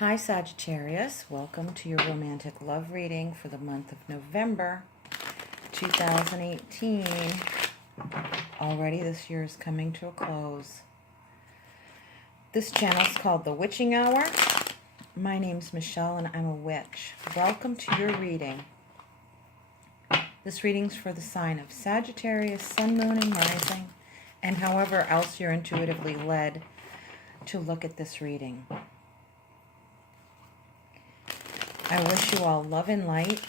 Hi Saggitarius, welcome to your romantic love reading for the month of November 2018. Already this year is coming to a close. This channel is called The Witching Hour. My name's Michelle and I'm a witch. Welcome to your reading. This reading's for the sign of Sagittarius, Sun, Moon, and Rising, and however else you're intuitively led to look at this reading. I wish you all love and light,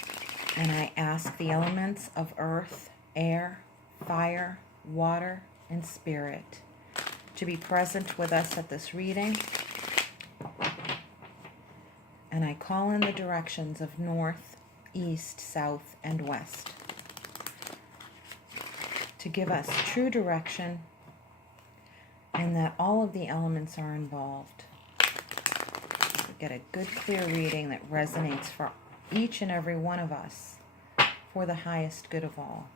and I ask the elements of earth, air, fire, water, and spirit to be present with us at this reading. And I call in the directions of north, east, south, and west to give us true direction, and that all of the elements are involved. Get a good clear reading that resonates for each and every one of us for the highest good of all.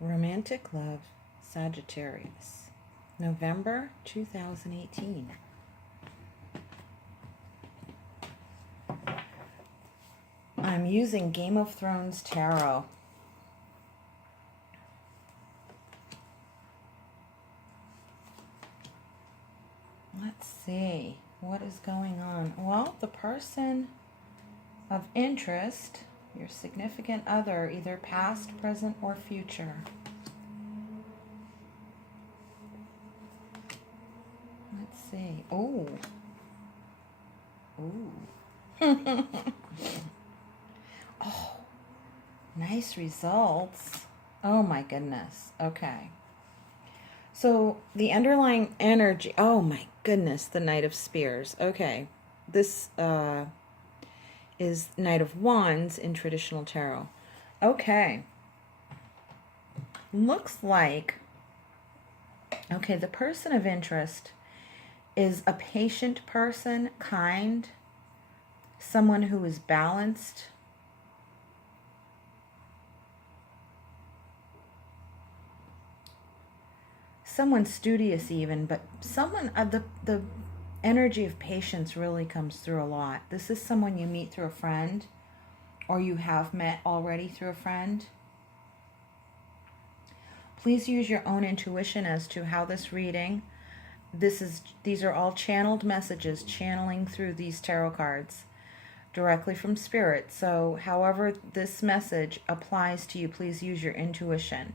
Romantic Love, Sagittarius, November 2018. I'm using Game of Thrones Tarot. Let's see, what is going on? Well, the person of interest, your significant other, either past, present, or future. Let's see. Oh. Ooh. Oh, nice results. Oh my goodness. Okay. So the underlying energy, oh my goodness, the Knight of Spears. Okay. This is Knight of Wands in traditional tarot. Okay. Looks like, okay, the person of interest is a patient person, kind, someone who is balanced, someone studious even, but someone the energy of patience really comes through a lot. This is someone you meet through a friend, or you have met already through a friend. Please use your own intuition as to how this reading, these are all channeled messages, channeling through these tarot cards directly from spirit. So however this message applies to you, please use your intuition,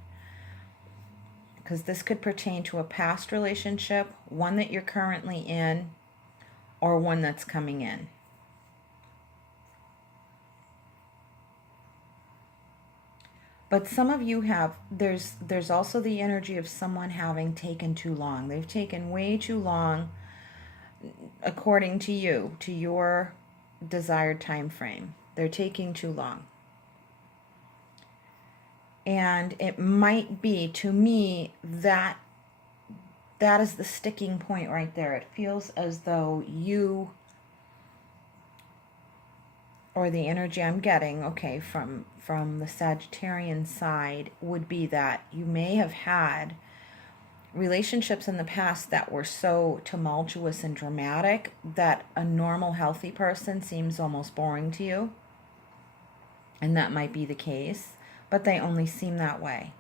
because this could pertain to a past relationship, one that you're currently in, or one that's coming in. But some of you have, there's also the energy of someone having taken too long. They've taken way too long, according to you, to your desired time frame. They're taking too long. And it might be, to me, that is the sticking point right there. It feels as though you, or the energy I'm getting, okay, from the Sagittarian side, would be that you may have had relationships in the past that were so tumultuous and dramatic that a normal, healthy person seems almost boring to you. And that might be the case, but they only seem that way.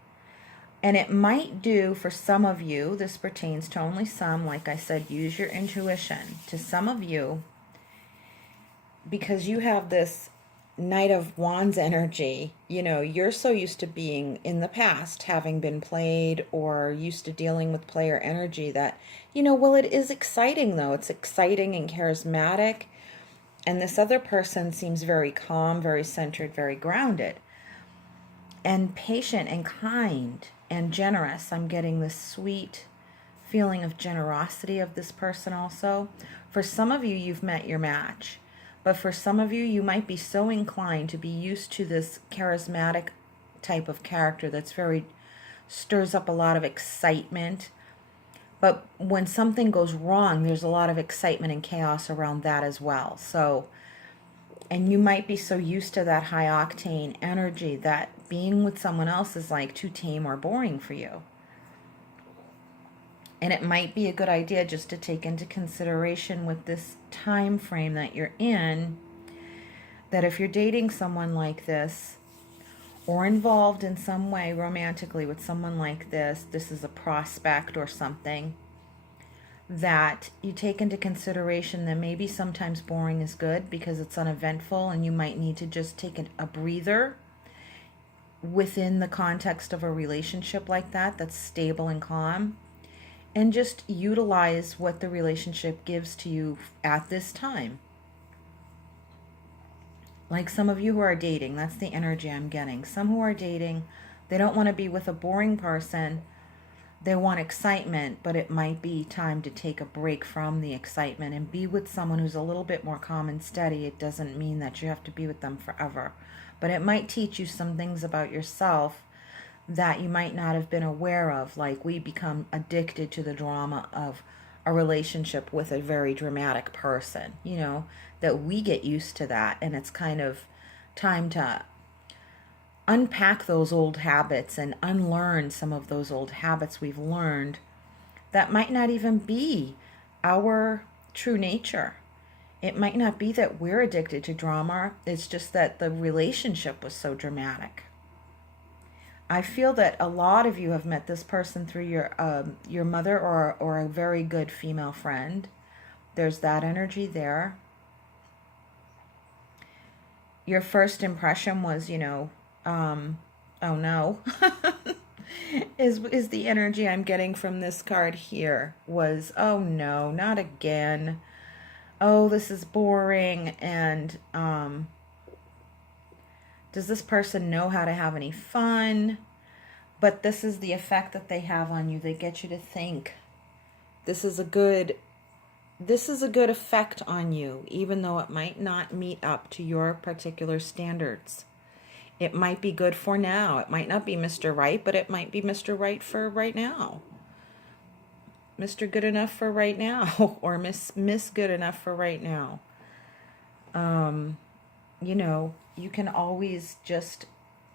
And it might do for some of you, this pertains to only some, like I said, use your intuition. To some of you, because you have this Knight of Wands energy, you know, you're so used to being in the past, having been played, or used to dealing with player energy that, you know, well, it is exciting though. It's exciting and charismatic. And this other person seems very calm, very centered, very grounded, and patient and kind and generous. I'm getting this sweet feeling of generosity of this person also. For some of you, you've met your match. But for some of you, you might be so inclined to be used to this charismatic type of character that's very, stirs up a lot of excitement. But when something goes wrong, there's a lot of excitement and chaos around that as well. So And you might be so used to that high octane energy that being with someone else is like too tame or boring for you. And it might be a good idea just to take into consideration with this time frame that you're in, that if you're dating someone like this, or involved in some way romantically with someone like this is a prospect or something, that you take into consideration that maybe sometimes boring is good because it's uneventful, and you might need to just take a breather within the context of a relationship like that that's stable and calm, and just utilize what the relationship gives to you at this time. Like some of you who are dating, that's the energy I'm getting. Some who are dating, they don't want to be with a boring person. They want excitement, but it might be time to take a break from the excitement and be with someone who's a little bit more calm and steady. It doesn't mean that you have to be with them forever, but it might teach you some things about yourself that you might not have been aware of. Like, we become addicted to the drama of a relationship with a very dramatic person, that we get used to that, and it's kind of time to unpack those old habits and unlearn some of those old habits we've learned that might not even be our true nature. It might not be that we're addicted to drama, it's just that the relationship was so dramatic. I feel that a lot of you have met this person through your mother or a very good female friend. There's that energy there. Your first impression was, oh no, is the energy I'm getting from this card here, was, oh no, not again. Oh, this is boring. And does this person know how to have any fun? But this is the effect that they have on you. They get you to think. This is a good effect on you, even though it might not meet up to your particular standards. It might be good for now. It might not be Mr. Right, but it might be Mr. Right for right now. Mr. Good enough for right now, or Miss Good enough for right now. You can always just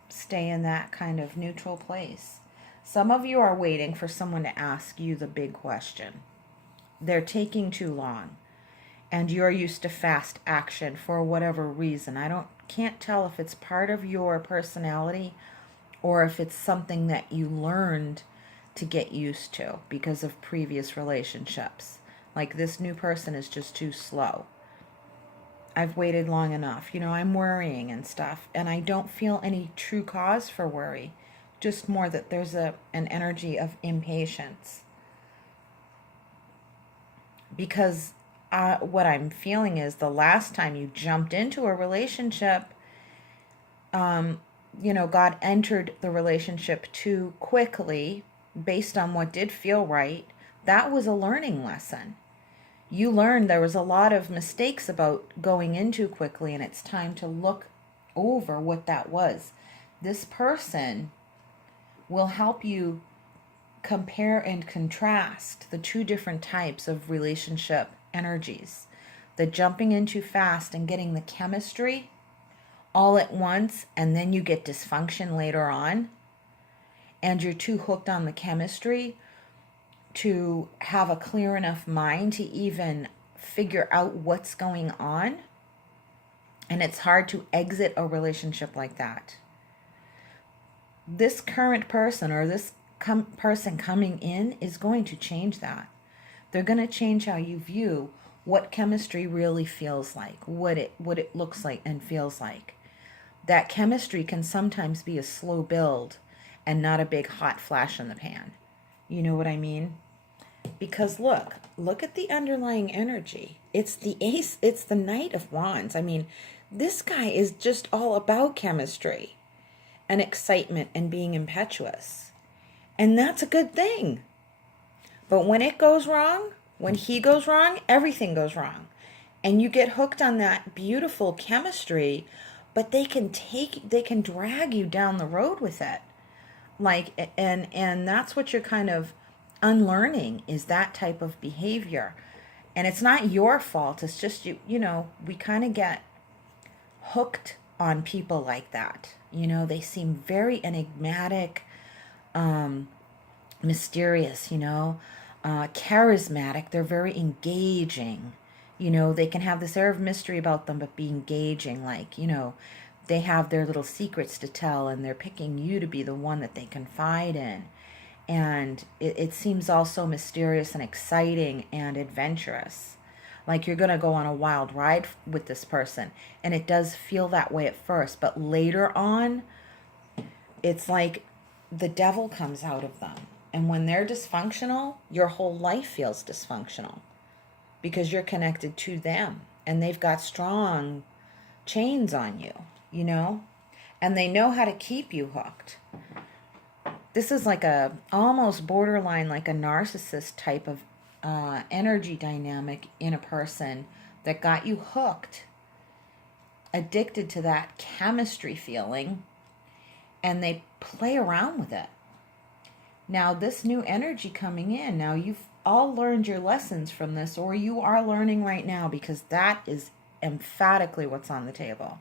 stay in that kind of neutral place. Some of you are waiting for someone to ask you the big question. They're taking too long, and you're used to fast action for whatever reason. Can't tell if it's part of your personality or if it's something that you learned to get used to because of previous relationships. Like, this new person is just too slow. I've waited long enough. I'm worrying and stuff, and I don't feel any true cause for worry. Just more that there's an energy of impatience. Because what I'm feeling is the last time you jumped into a relationship, God entered the relationship too quickly based on what did feel right. That was a learning lesson. You learned there was a lot of mistakes about going in too quickly, and it's time to look over what that was. This person will help you compare and contrast the two different types of relationship energies. The jumping in too fast and getting the chemistry all at once, and then you get dysfunction later on, and you're too hooked on the chemistry to have a clear enough mind to even figure out what's going on. And it's hard to exit a relationship like that. This current person or this person coming in is going to change that. They're going to change how you view what chemistry really feels like, what it looks like and feels like. That chemistry can sometimes be a slow build and not a big hot flash in the pan. You know what I mean? Because look at the underlying energy. It's the ace, it's the Knight of Wands. I mean, this guy is just all about chemistry and excitement and being impetuous. And that's a good thing. But when it goes wrong, when he goes wrong, everything goes wrong. And you get hooked on that beautiful chemistry, but they can drag you down the road with it. And that's what you're kind of unlearning, is that type of behavior. And it's not your fault. It's just we kind of get hooked on people like that. You know, they seem very enigmatic, um, mysterious, charismatic. They're very engaging. You know, they can have this air of mystery about them, but be engaging. Like, they have their little secrets to tell, and they're picking you to be the one that they confide in. And it seems also mysterious and exciting and adventurous. Like you're going to go on a wild ride with this person. And it does feel that way at first. But later on, it's like the devil comes out of them. And when they're dysfunctional, your whole life feels dysfunctional because you're connected to them. And they've got strong chains on you, and they know how to keep you hooked. This is like a almost borderline like a narcissist type of energy dynamic in a person that got you hooked, addicted to that chemistry feeling, and they play around with it. Now, this new energy coming in, now you've all learned your lessons from this, or you are learning right now, because that is emphatically what's on the table.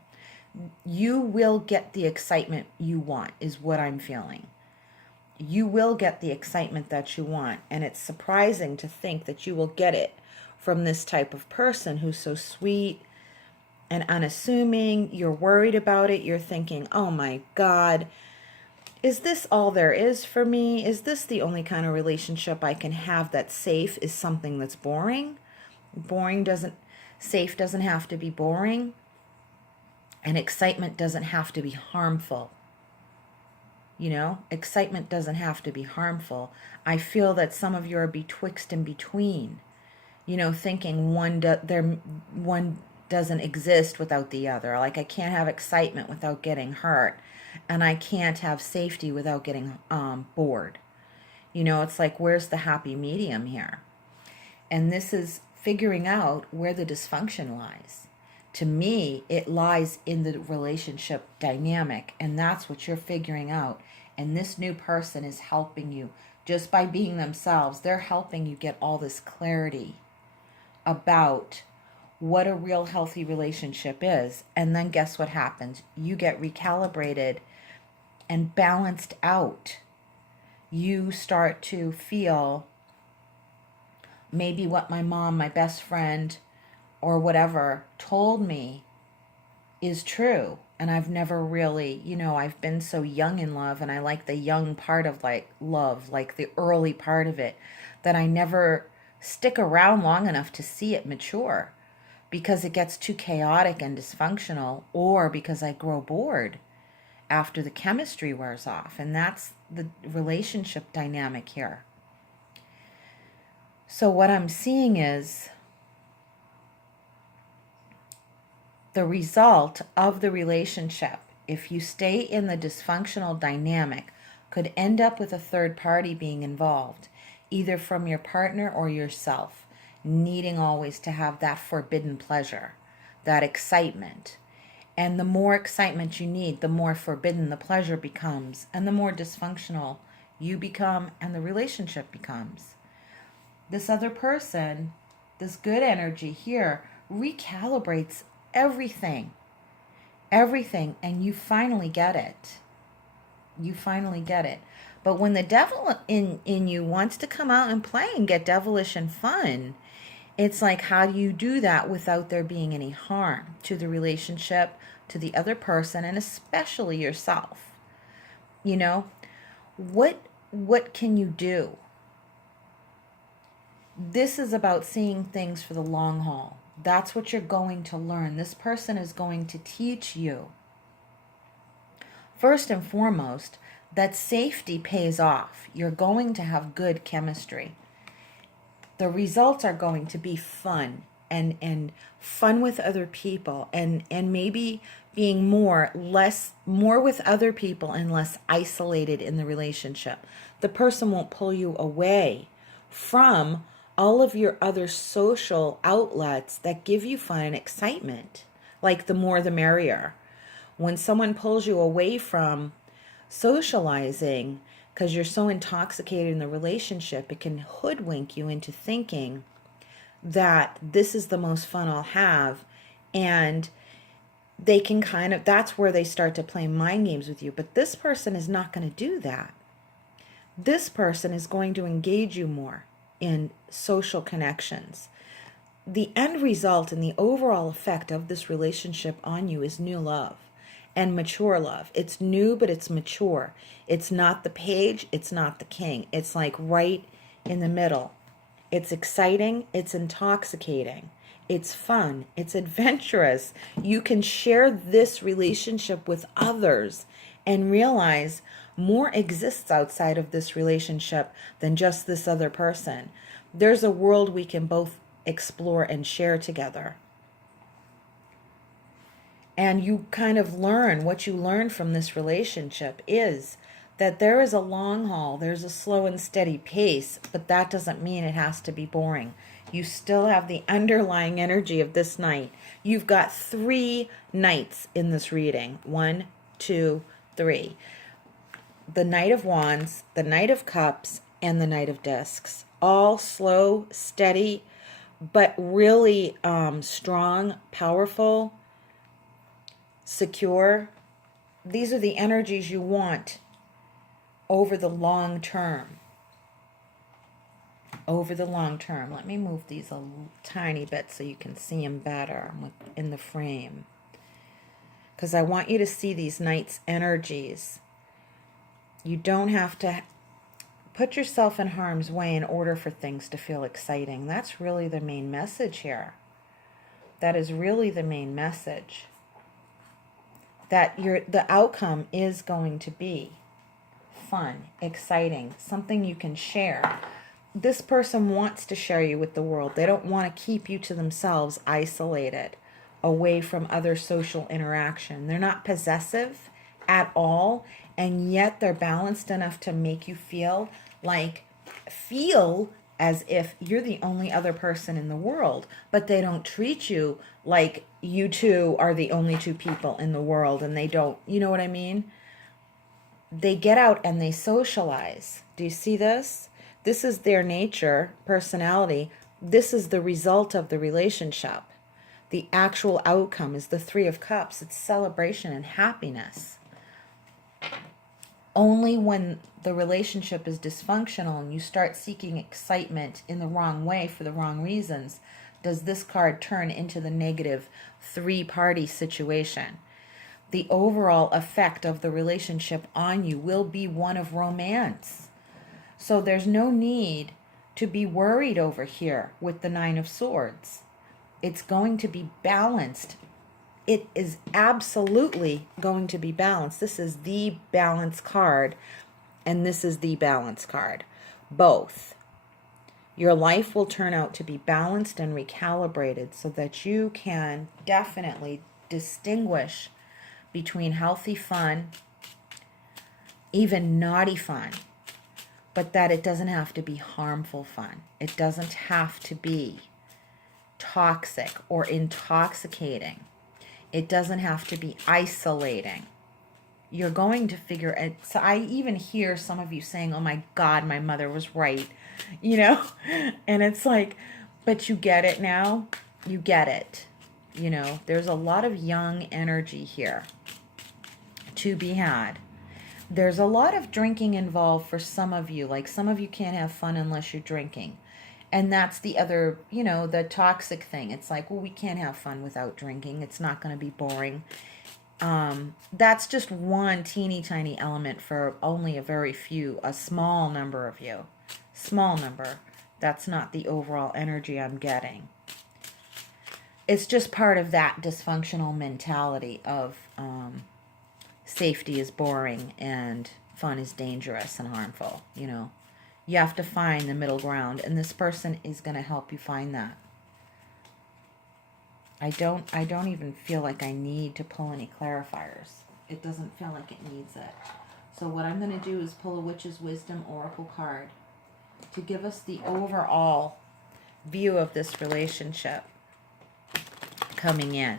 You will get the excitement you want, is what I'm feeling. You will get the excitement that you want. And it's surprising to think that you will get it from this type of person who's so sweet and unassuming. You're worried about it. You're thinking, oh my God, is this all there is for me? Is this the only kind of relationship I can have that's safe? Is something that's boring? Safe doesn't have to be boring. And excitement doesn't have to be harmful. Excitement doesn't have to be harmful. I feel that some of you are betwixt and between, thinking one doesn't exist without the other. Like I can't have excitement without getting hurt, and I can't have safety without getting bored. It's like, where's the happy medium here? And this is figuring out where the dysfunction lies. To me, it lies in the relationship dynamic, and that's what you're figuring out. And this new person is helping you just by being themselves. They're helping you get all this clarity about what a real healthy relationship is. And then guess what happens? You get recalibrated and balanced out. You start to feel maybe what my mom, my best friend, or whatever told me is true. And I've never really, I've been so young in love, and I like the young part of like love, like the early part of it, that I never stick around long enough to see it mature, because it gets too chaotic and dysfunctional, or because I grow bored after the chemistry wears off. And that's the relationship dynamic here. So what I'm seeing is the result of the relationship, if you stay in the dysfunctional dynamic, could end up with a third party being involved, either from your partner or yourself, needing always to have that forbidden pleasure, that excitement. And the more excitement you need, the more forbidden the pleasure becomes, and the more dysfunctional you become and the relationship becomes. This other person, this good energy here, recalibrates everything, and you finally get it. But when the devil in you wants to come out and play and get devilish and fun, it's like, how do you do that without there being any harm to the relationship, to the other person, and especially yourself? What can you do? This is about seeing things for the long haul. That's what you're going to learn. This person is going to teach you, first and foremost, that safety pays off. You're going to have good chemistry. The results are going to be fun, and fun with other people, and maybe being more with other people and less isolated in the relationship. The person won't pull you away from all of your other social outlets that give you fun and excitement. Like, the more the merrier. When someone pulls you away from socializing because you're so intoxicated in the relationship, it can hoodwink you into thinking that this is the most fun I'll have, and they can kind of, that's where they start to play mind games with you. But this person is not going to do that. This person is going to engage you more in social connections. The end result and the overall effect of this relationship on you is new love and mature love. It's new, but it's mature. It's not the page, it's not the king. It's like right in the middle. It's exciting, it's intoxicating, it's fun, it's adventurous. You can share this relationship with others and realize more exists outside of this relationship than just this other person. There's a world we can both explore and share together. And you kind of learn, what you learn from this relationship is that there is a long haul, there's a slow and steady pace, but that doesn't mean it has to be boring. You still have the underlying energy of this night. You've got 3 nights in this reading. 1, 2, 3. The Knight of Wands, the Knight of Cups, and the Knight of Discs. All slow, steady, but really strong, powerful, secure. These are the energies you want over the long term. Over the long term. Let me move these a tiny bit so you can see them better in the frame. Because I want you to see these Knight's energies. You don't have to put yourself in harm's way in order for things to feel exciting. That's really the main message here. That is really the main message. That the outcome is going to be fun, exciting, something you can share. This person wants to share you with the world. They don't want to keep you to themselves, isolated, away from other social interaction. They're not possessive at all, and yet they're balanced enough to make you feel as if you're the only other person in the world, but they don't treat you like you two are the only 2 people in the world, and they don't, you know what I mean? They get out and they socialize. Do you see this? This is their nature, personality. This is the result of the relationship. The actual outcome is the 3 of Cups. It's celebration and happiness. Only when the relationship is dysfunctional and you start seeking excitement in the wrong way for the wrong reasons does this card turn into the negative 3-party situation. The overall effect of the relationship on you will be one of romance. So there's no need to be worried over here with the 9 of Swords. It's going to be balanced. It is absolutely going to be balanced. This is the balance card, and this is the balance card. Both. Your life will turn out to be balanced and recalibrated so that you can definitely distinguish between healthy fun, even naughty fun, but that it doesn't have to be harmful fun. It doesn't have to be toxic or intoxicating. It doesn't have to be isolating. You're going to figure it. So I even hear some of you saying, oh my God, my mother was right, and it's like, but you get it now. You get it. There's a lot of young energy here to be had. There's a lot of drinking involved for some of you. Like some of you can't have fun unless you're drinking. And that's the other, the toxic thing. It's like, well, we can't have fun without drinking. It's not going to be boring. That's just one teeny tiny element for only a small number of you. Small number. That's not the overall energy I'm getting. It's just part of that dysfunctional mentality of safety is boring and fun is dangerous and harmful, You have to find the middle ground, and this person is going to help you find that. I don't even feel like I need to pull any clarifiers. It doesn't feel like it needs it. So what I'm going to do is pull a Witch's Wisdom Oracle card to give us the overall view of this relationship coming in.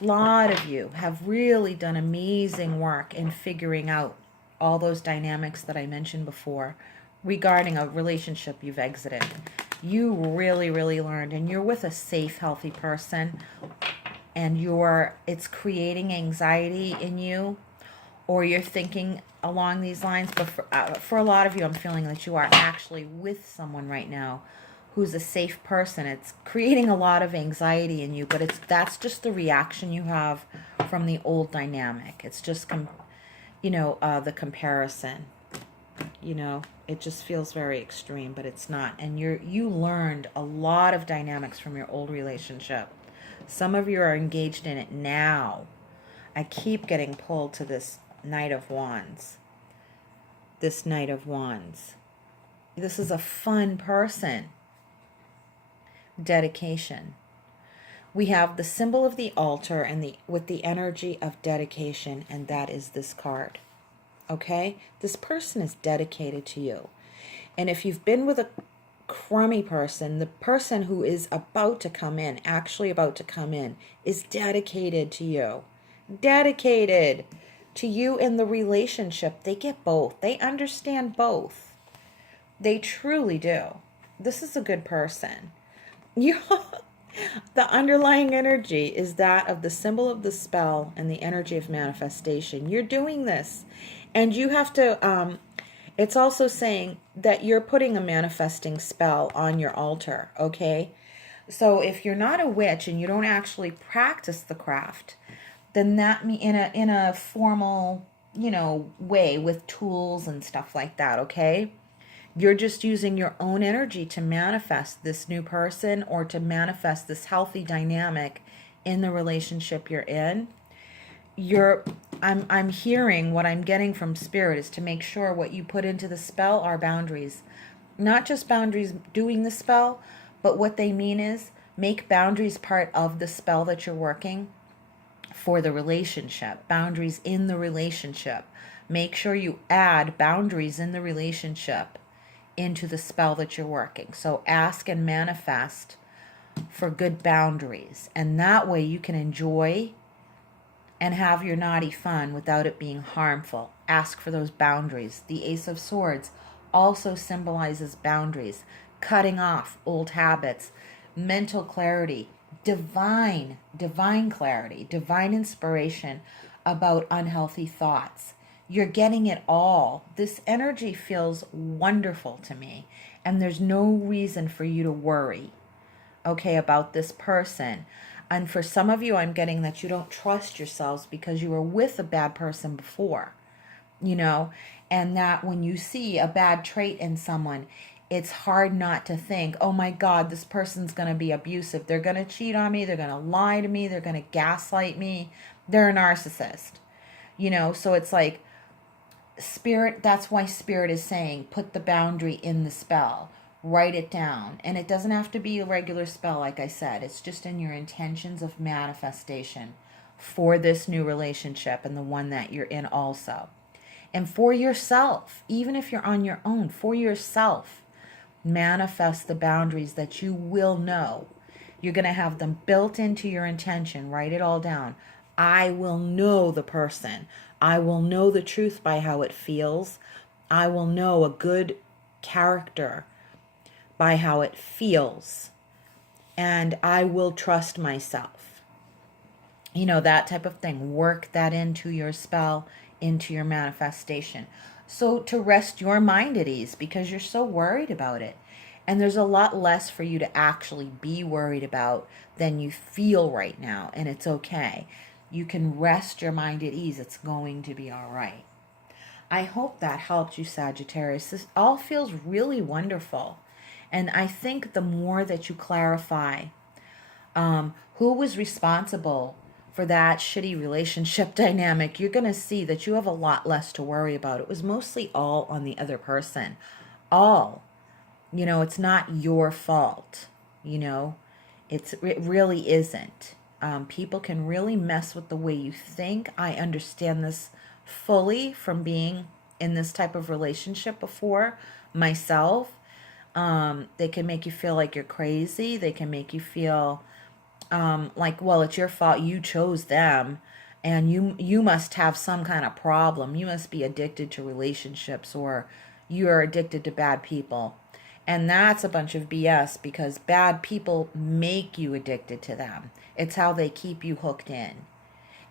A lot of you have really done amazing work in figuring out all those dynamics that I mentioned before regarding a relationship you've exited. You really, really learned, and you're with a safe, healthy person. and it's creating anxiety in you, or you're thinking along these lines. But for a lot of you, I'm feeling that you are actually with someone right now who's a safe person. It's creating a lot of anxiety in you, but that's just the reaction you have from the old dynamic. It's just the comparison. It just feels very extreme, but it's not. And you learned a lot of dynamics from your old relationship. Some of you are engaged in it now. I keep getting pulled to this Knight of Wands. This Knight of Wands. This is a fun person. Dedication. We have the symbol of the altar and with the energy of dedication, and that is this card. Okay? This person is dedicated to you. And if you've been with a crummy person, the person who is actually about to come in, is dedicated to you. Dedicated to you in the relationship. They get both. They understand both. They truly do. This is a good person. The underlying energy is that of the symbol of the spell and the energy of manifestation. You're doing this. And you have to, it's also saying that you're putting a manifesting spell on your altar, okay? So if you're not a witch and you don't actually practice the craft, then that in a formal, way with tools and stuff like that, okay? You're just using your own energy to manifest this new person or to manifest this healthy dynamic in the relationship you're in. I'm hearing what I'm getting from Spirit is to make sure what you put into the spell are boundaries. Not just boundaries doing the spell, but what they mean is make boundaries part of the spell that you're working for the relationship. Boundaries in the relationship. Make sure you add boundaries in the relationship into the spell that you're working. So ask and manifest for good boundaries. And that way you can enjoy and have your naughty fun without it being harmful. Ask for those boundaries. The Ace of Swords also symbolizes boundaries, cutting off old habits, mental clarity, divine clarity, divine inspiration about unhealthy thoughts. You're getting it all. This energy feels wonderful to me, and there's no reason for you to worry, okay, about this person. And for some of you, I'm getting that you don't trust yourselves because you were with a bad person before, and that when you see a bad trait in someone, it's hard not to think, oh my God, this person's going to be abusive. They're going to cheat on me. They're going to lie to me. They're going to gaslight me. They're a narcissist, so it's like Spirit. That's why Spirit is saying, put the boundary in the spell. Write it down. And it doesn't have to be a regular spell, like I said. It's just in your intentions of manifestation for this new relationship and the one that you're in also. And for yourself, even if you're on your own, for yourself, manifest the boundaries that you will know. You're going to have them built into your intention. Write it all down. I will know the person. I will know the truth by how it feels. I will know a good character by how it feels. And I will trust myself. That type of thing. Work that into your spell, into your manifestation. So to rest your mind at ease, because you're so worried about it. And there's a lot less for you to actually be worried about than you feel right now. And it's okay. You can rest your mind at ease. It's going to be all right. I hope that helped you, Sagittarius. This all feels really wonderful. And I think the more that you clarify who was responsible for that shitty relationship dynamic, you're going to see that you have a lot less to worry about. It was mostly all on the other person. All. It's not your fault. It really isn't. People can really mess with the way you think. I understand this fully from being in this type of relationship before myself. They can make you feel like you're crazy. They can make you feel like, well, it's your fault. You chose them, and you must have some kind of problem. You must be addicted to relationships, or you are addicted to bad people. And that's a bunch of BS, because bad people make you addicted to them. It's how they keep you hooked in.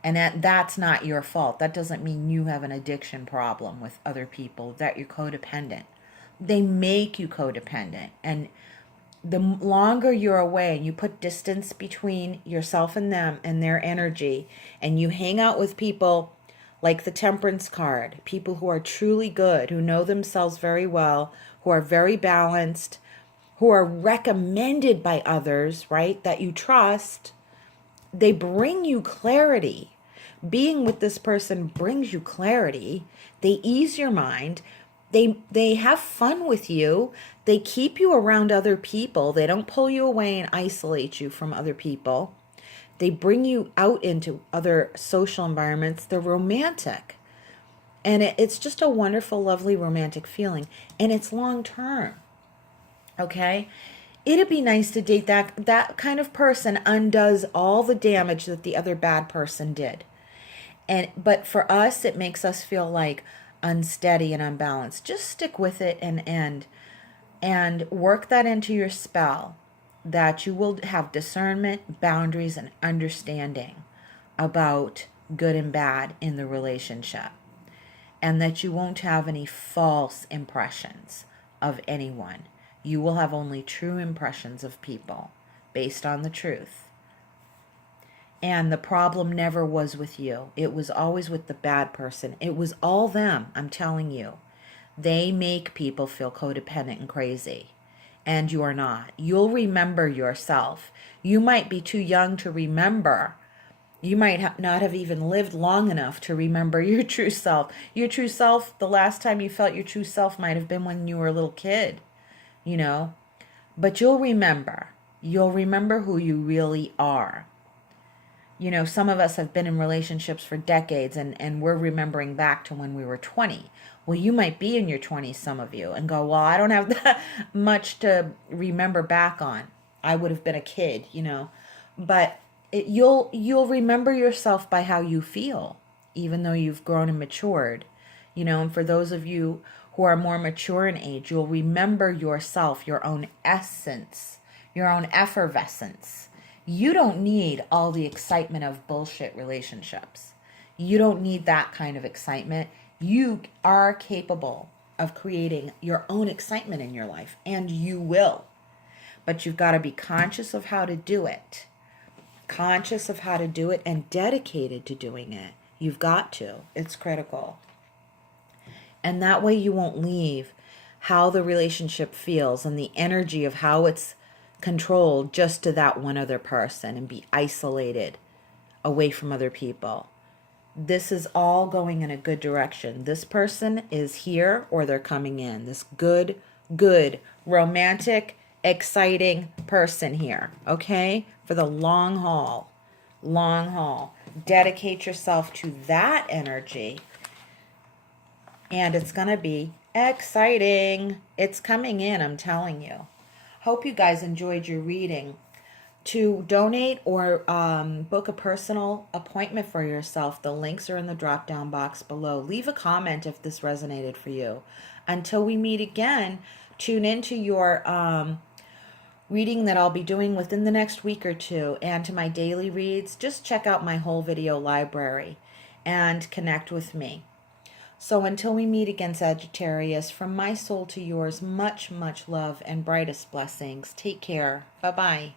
And that's not your fault. That doesn't mean you have an addiction problem with other people, that you're codependent. They make you codependent. And the longer you're away and you put distance between yourself and them and their energy, and you hang out with people like the Temperance card, people who are truly good, who know themselves very well, who are very balanced, who are recommended by others, right, that you trust, they bring you clarity. Being with this person brings you clarity. They ease your mind. They have fun with you. They keep you around other people. They don't pull you away and isolate you from other people. They bring you out into other social environments. They're romantic. And it's just a wonderful, lovely romantic feeling. And it's long term. Okay? It'd be nice to date that kind of person undoes all the damage that the other bad person did. But for us, it makes us feel like unsteady and unbalanced. Just stick with it and work that into your spell, that you will have discernment, boundaries, and understanding about good and bad in the relationship, and that you won't have any false impressions of anyone. You will have only true impressions of people based on the truth. And the problem never was with you. It was always with the bad person. It was all them, I'm telling you. They make people feel codependent and crazy. And you are not. You'll remember yourself. You might be too young to remember. You might not have even lived long enough to remember your true self. Your true self, the last time you felt your true self might have been when you were a little kid, you know. But you'll remember. You'll remember who you really are. You know, some of us have been in relationships for decades, and we're remembering back to when we were 20. Well, you might be in your 20s, some of you, and go, well, I don't have that much to remember back on. I would have been a kid, you know. But you'll remember yourself by how you feel, even though you've grown and matured. You know, and for those of you who are more mature in age, you'll remember yourself, your own essence, your own effervescence. You don't need all the excitement of bullshit relationships. You don't need that kind of excitement. You are capable of creating your own excitement in your life, and you will. But you've got to be conscious of how to do it. Conscious of how to do it and dedicated to doing it. You've got to. It's critical. And that way you won't leave how the relationship feels and the energy of how it's controlled just to that one other person and be isolated away from other people. This is all going in a good direction. This person is here or they're coming in. This good, romantic, exciting person here, okay? For the long haul. Long haul. Dedicate yourself to that energy, and it's going to be exciting. It's coming in, I'm telling you. Hope you guys enjoyed your reading. To donate or book a personal appointment for yourself, the links are in the drop-down box below. Leave a comment if this resonated for you. Until we meet again, tune into your reading that I'll be doing within the next week or two, and to my daily reads. Just check out my whole video library and connect with me. So until we meet again, Sagittarius, from my soul to yours, much, much love and brightest blessings. Take care. Bye-bye.